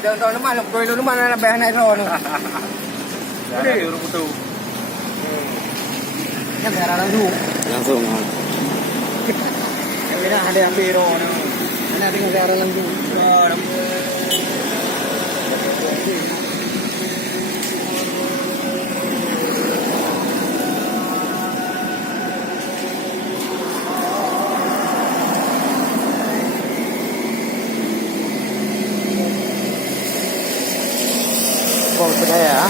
Doon naman, kulo naman na nabayan na ito. Hindi, uro ko ito. Yan, meron lang doon. Langsung. Yan na, ada ang biro. Ano natin kung meron lang doon. Kung saya.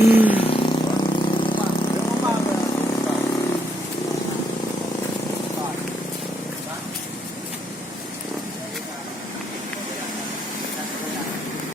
Hmm.